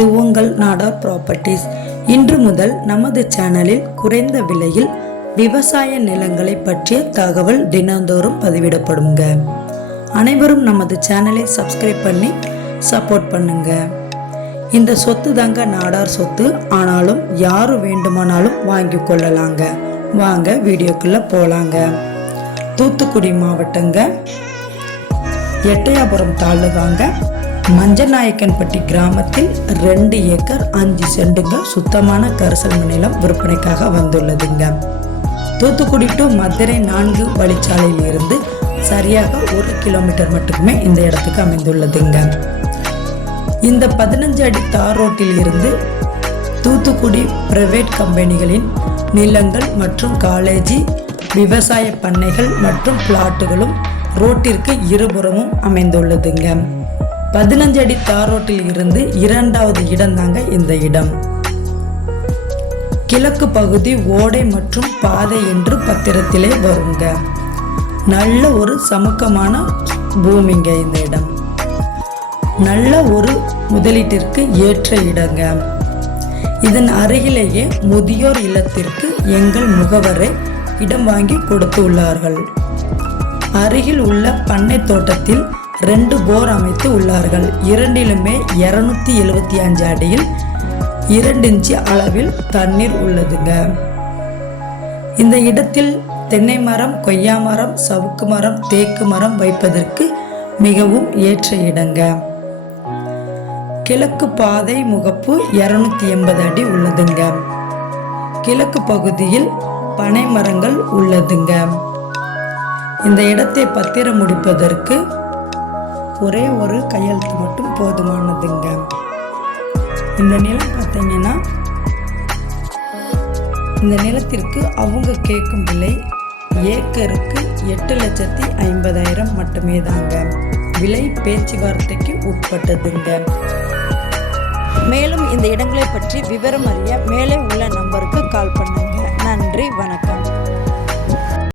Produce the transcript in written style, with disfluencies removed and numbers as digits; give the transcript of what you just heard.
இது உங்கள் நாடார் ப்ராப்பர்ட்டிஸ். இன்று முதல் நமது சேனலில் குறைந்த விலையில் விவசாய நிலங்களை பற்றிய தகவல் தினந்தோறும் பதிவிடப்படுங்க. அனைவரும் நமது சேனலை சப்ஸ்கிரைப் பண்ணி சப்போர்ட் பண்ணுங்க. இந்த சொத்து தாங்க நாடார் சொத்து, ஆனாலும் யாரு வேண்டுமானாலும் வாங்கி கொள்ளலாங்க. வாங்க வீடியோக்குள்ள போலாங்க. தூத்துக்குடி மாவட்டங்க, எட்டயாபுரம் தாலுகாங்க, மஞ்சநாயக்கன்பட்டி கிராமத்தில் 2 ஏக்கர் 5 சென்டுங்க சுத்தமான கரிசல் நிலம் விற்பனைக்காக வந்துள்ளதுங்க. தூத்துக்குடி டு மதுரை 4 வழிச்சாலையில் இருந்து சரியாக 1 கிலோமீட்டர் மட்டுமே இந்த இடத்துக்கு அமைந்துள்ளதுங்க. இந்த 15 அடி தார் ரோட்டில் இருந்து தூத்துக்குடி பிரைவேட் கம்பெனிகளின் நிலங்கள் மற்றும் காலேஜி, விவசாய பண்ணைகள் மற்றும் பிளாட்டுகளும் ரோட்டிற்கு இருபுறமும் அமைந்துள்ளதுங்க. 15 அடி தார் ரோட்டில் இருந்து 2வது இடம் தாங்க இந்த இடம். கிழக்கு பகுதி ஓடை மற்றும் பாதை என்று பத்திரத்திலே வருங்க. நல்ல ஒரு சமுக்கமான பூமிங்க இந்த இடம். நல்ல ஒரு முதலீட்டிற்கு ஏற்ற இடங்க. இதன் அருகிலேயே முதியோர் இல்லத்திற்கு எங்கள் முகவரை இடம் வாங்கி கொடுத்து உள்ளார்கள். அருகில் உள்ள பண்ணை தோட்டத்தில் 2 போர் அமைத்து உள்ளார்கள். இரண்டிலுமே 275 அடியில் 2 இன்ச்சு அளவில் தண்ணீர் உள்ளதுங்க. இந்த இடத்தில் தென்னை மரம், கொய்யா மரம், சவுக்கு மரம், தேக்கு மரம் வைப்பதற்கு மிகவும் ஏற்ற இடங்க. கிழக்கு பாதை முகப்பு 280 அடி உள்ளதுங்க. கிழக்கு பகுதியில் பனை மரங்கள் உள்ளதுங்க. இந்த இடத்தை பத்திரம் முடிப்பதற்கு ஒரே ஒரு கையெழுத்து மட்டும் போதுமானதுங்க. இந்த நிலம் பார்த்தீங்கன்னா, இந்த நிலத்திற்கு அவங்க கேட்கும் விலை ஏக்கருக்கு 8,50,000 மட்டுமே தாங்க. விலை பேச்சுவார்த்தைக்கு உட்பட்டதுங்க. மேலும் இந்த இடங்களை பற்றி விவரம் அறிய மேலே உள்ள நம்பருக்கு கால் பண்ணுங்க. நன்றி, வணக்கம்.